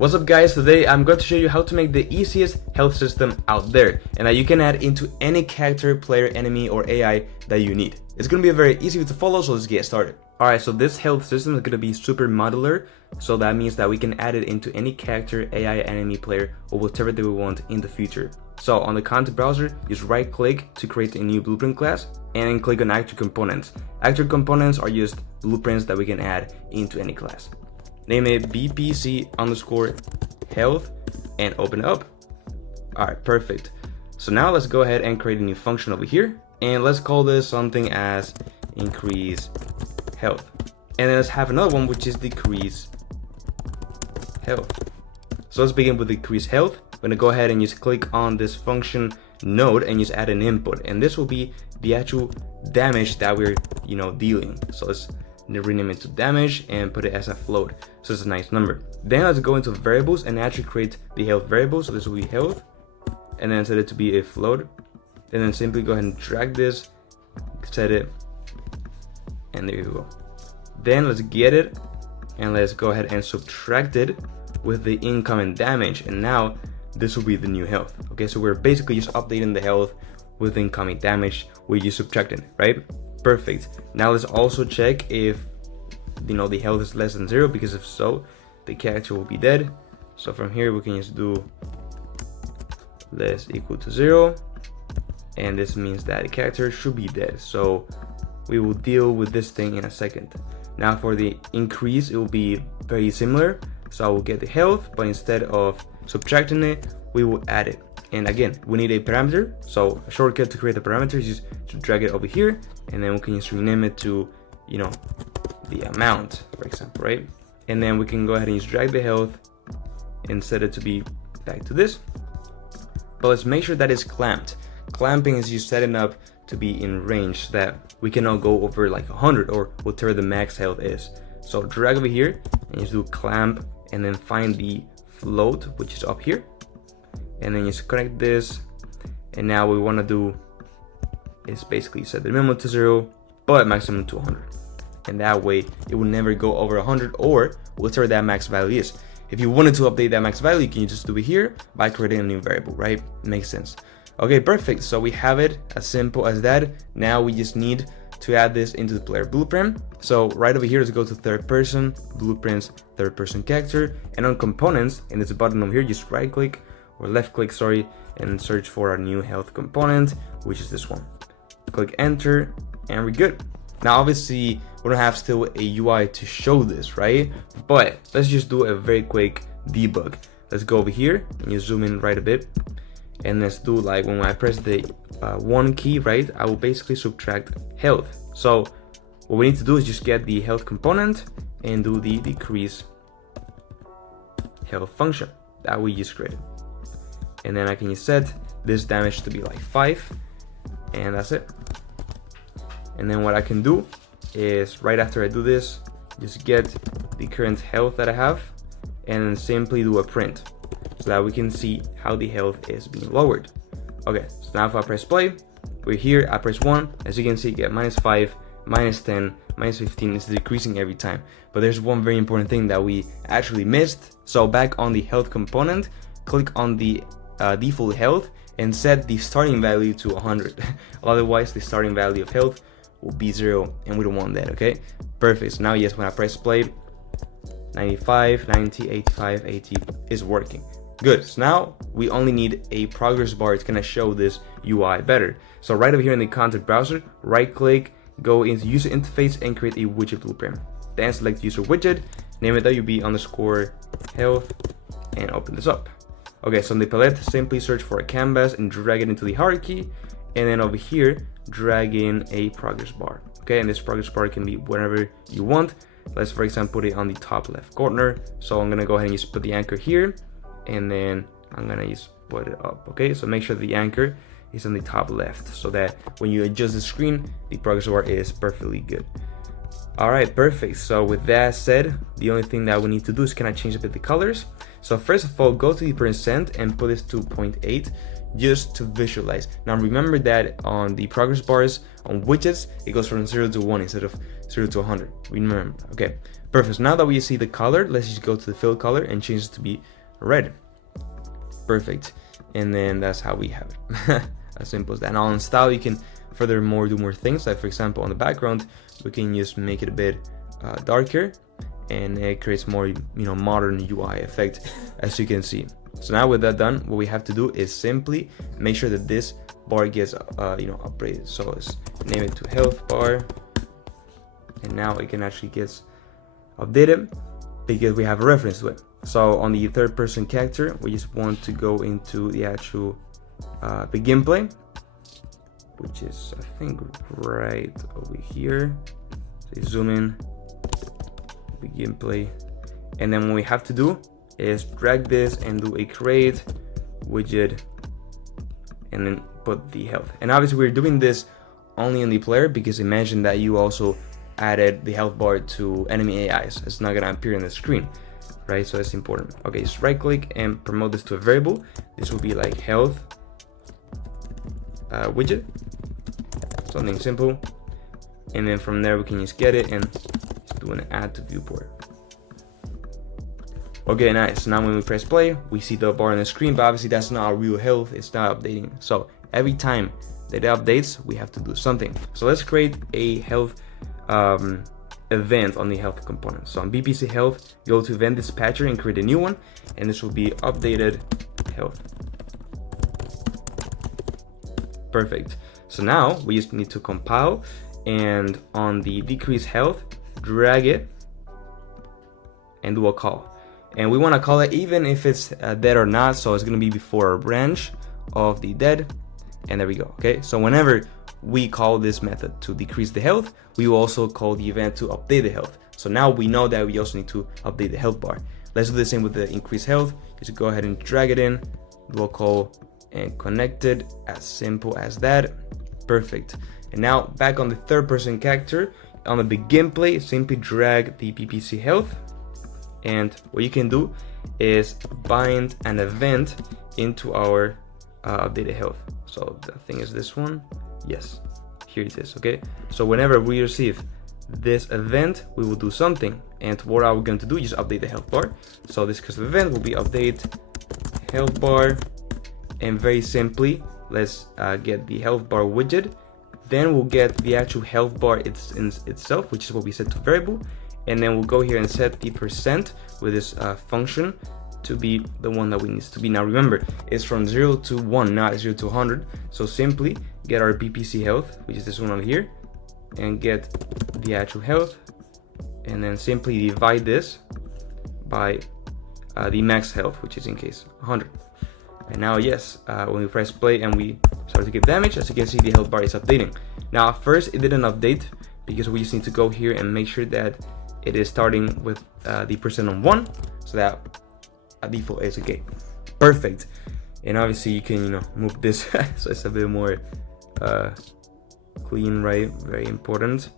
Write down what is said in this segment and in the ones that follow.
What's up guys, today I'm going to show you how to make the easiest health system out there and that you can add into any character, player, enemy or AI that you need. It's going to be very easy to follow, so let's get started. Alright, so this health system is going to be super modular, so that means that we can add it into any character, AI, enemy, player or whatever that we want in the future. So on the content browser, just right click to create a new blueprint class and then click on actor components. Actor components are just blueprints that we can add into any class. Name it BPC_health and open it up. Alright, perfect. So now let's go ahead and create a new function over here and let's call this something as increase health. And then let's have another one which is decrease health. So let's begin with decrease health. I'm gonna go ahead and just click on this function node and just add an input, and this will be the actual damage that we're dealing. So let's rename it to damage and put it as a float, so it's a nice number. Then let's go into variables and actually create the health variable. So this will be health and then set it to be a float, and then simply go ahead and drag this, set it, and there you go. Then let's get it and let's go ahead and subtract it with the incoming damage, and now this will be the new health. Okay, so we're basically just updating the health with incoming damage. We're just subtracting it, right? Perfect. Now let's also check if the health is less than 0, because if so, the character will be dead. So from here we can just do less equal to 0, and this means that the character should be dead. So we will deal with this thing in a second. Now for the increase, it will be very similar. So I will get the health, but instead of subtracting it, we will add it. And again, we need a parameter, so a shortcut to create the parameter is just to drag it over here, and then we can just rename it to the amount, for example, right? And then we can go ahead and just drag the health and set it to be back to this, but let's make sure that it's clamped. Clamping is just setting up to be in range so that we cannot go over like 100 or whatever the max health is. So drag over here and just do clamp and then find the float, which is up here, and then just connect this. And now what we want to do is basically set the minimum to 0 but maximum to 100, and that way it will never go over 100 or whatever that max value is. If you wanted to update that max value, you can just do it here by creating a new variable, right? Makes sense. Okay, perfect. So we have it as simple as that. Now we just need to add this into the player blueprint. So right over here, let's go to third person, blueprints, third person character, and on components, and there's a button over here, just right click or left click, sorry, and search for our new health component, which is this one. Click enter and we're good. Now obviously we don't have still a UI to show this, right? But let's just do a very quick debug. Let's go over here and you zoom in right a bit, and let's do like when I press the 1 key, right, I will basically subtract health. So what we need to do is just get the health component and do the decrease health function that we just created, and then I can just set this damage to be like 5, and that's it. And then what I can do is right after I do this, just get the current health that I have and then simply do a print so that we can see how the health is being lowered. Okay, so now if I press play, we're here, I press 1, as you can see, get -5, -10, -15, it's decreasing every time. But there's one very important thing that we actually missed. So back on the health component, click on the default health and set the starting value to 100. Otherwise the starting value of health will be 0 and we don't want that. Okay, perfect. So now yes, when I press play, 95, 90, 85, 80 is working. Good. So now we only need a progress bar. It's gonna show this UI better. So right over here in the content browser, right click, go into user interface and create a widget blueprint. Then select user widget, name it WB_health and open this up. Okay, so in the palette, simply search for a canvas and drag it into the hierarchy, and then over here drag in a progress bar. Okay, and this progress bar can be wherever you want. Let's for example put it on the top left corner. So I'm gonna go ahead and just put the anchor here, and then I'm gonna just put it up. Okay, so make sure the anchor is on the top left so that when you adjust the screen, the progress bar is perfectly good. Alright, perfect. So with that said, the only thing that we need to do is kind of change a bit the colors. So first of all, go to the percent and put this to 0.8 just to visualize. Now remember that on the progress bars on widgets, it goes from 0 to 1 instead of 0 to 100. Remember, okay, Perfect. So now that we see the color, let's just go to the fill color and change it to be red. Perfect. And then that's how we have it. As simple as that. Now on style, you can furthermore do more things. Like for example, on the background, we can just make it a bit darker, and it creates more, modern UI effect, as you can see. So now with that done, what we have to do is simply make sure that this bar gets, upgraded. So let's name it to health bar, and now it can actually get updated because we have a reference to it. So on the third person character, we just want to go into the actual begin play, which is I think right over here. So zoom in, begin play, and then what we have to do is drag this and do a create widget, and then put the health. And obviously we're doing this only in the player because imagine that you also added the health bar to enemy AIs. It's not gonna appear on the screen, right? So it's important. Okay, just right click and promote this to a variable. This will be like health widget, something simple, and then from there we can just get it and just do an add to viewport. Okay, nice. Now when we press play, we see the bar on the screen, but obviously that's not our real health. It's not updating. So every time that it updates, we have to do something. So let's create a health event on the health component. So on BPC health, go to event dispatcher and create a new one, and this will be updated health. Perfect. So now we just need to compile, and on the decrease health, drag it and do a call. And we want to call it even if it's dead or not, so it's going to be before our branch of the dead, and there we go. Okay, so whenever we call this method to decrease the health, we will also call the event to update the health. So now we know that we also need to update the health bar. Let's do the same with the increase health. Just go ahead and drag it in, do a call and connect it, as simple as that. Perfect. And now back on the third person character, on the begin play, simply drag the BPC health, and what you can do is bind an event into our updated health. So the thing is this one, yes, here it is. Okay, so whenever we receive this event, we will do something, and what are we going to do? Just update the health bar. So this custom event will be update health bar, and very simply let's get the health bar widget, then we'll get the actual health bar itself, which is what we set to variable. And then we'll go here and set the percent with this function to be the one that we need to be. Now remember, it's from 0 to 1, not 0 to 100. So simply get our BPC health, which is this one over here, and get the actual health, and then simply divide this by the max health, which is in case 100. And now yes, when we press play and we start to get damage, as you can see, the health bar is updating. Now at first it didn't update because we just need to go here and make sure that it is starting with the percent on 1, so that default is okay. Perfect. And obviously you can move this so it's a bit more clean, right? Very important.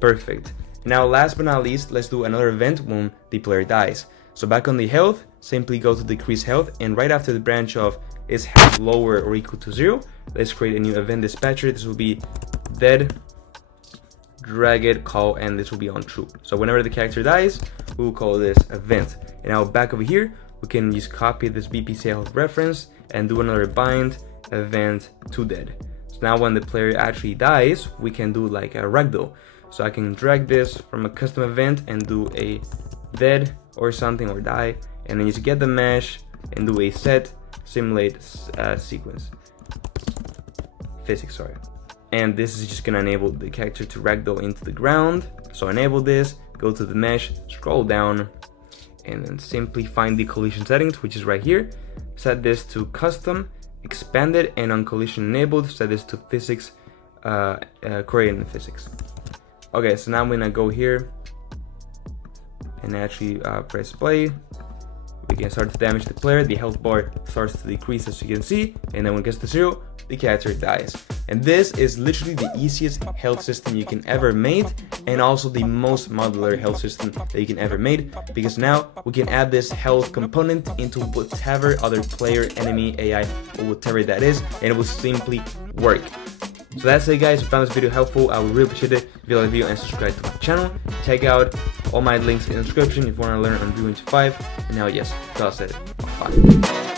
Perfect. Now last but not least, let's do another event when the player dies. So back on the health, simply go to decrease health, and right after the branch of is health lower or equal to 0, let's create a new event dispatcher. This will be dead, drag it, call, and this will be on true. So whenever the character dies, we will call this event. And now back over here, we can just copy this BPC health reference and do another bind event to dead. So now when the player actually dies, we can do like a ragdoll. So I can drag this from a custom event and do a dead or something, or die, and then just get the mesh and do a set simulate sequence physics, sorry. And this is just gonna enable the character to ragdoll into the ground. So enable this, go to the mesh, scroll down, and then simply find the collision settings, which is right here. Set this to custom, expanded, and on collision enabled, set this to physics, Korean physics. Okay, so now I'm gonna go here and actually press play. We can start to damage the player. The health bar starts to decrease, as you can see, and then when it gets to 0, the character dies. And this is literally the easiest health system you can ever make, and also the most modular health system that you can ever make, because now we can add this health component into whatever other player, enemy, AI, or whatever that is, and it will simply work. So that's it, guys. If you found this video helpful, I would really appreciate it if you like the video and subscribe to my channel. Check out all my links in the description if you want to learn Unreal Engine 5. And now, yes, God said it. Bye.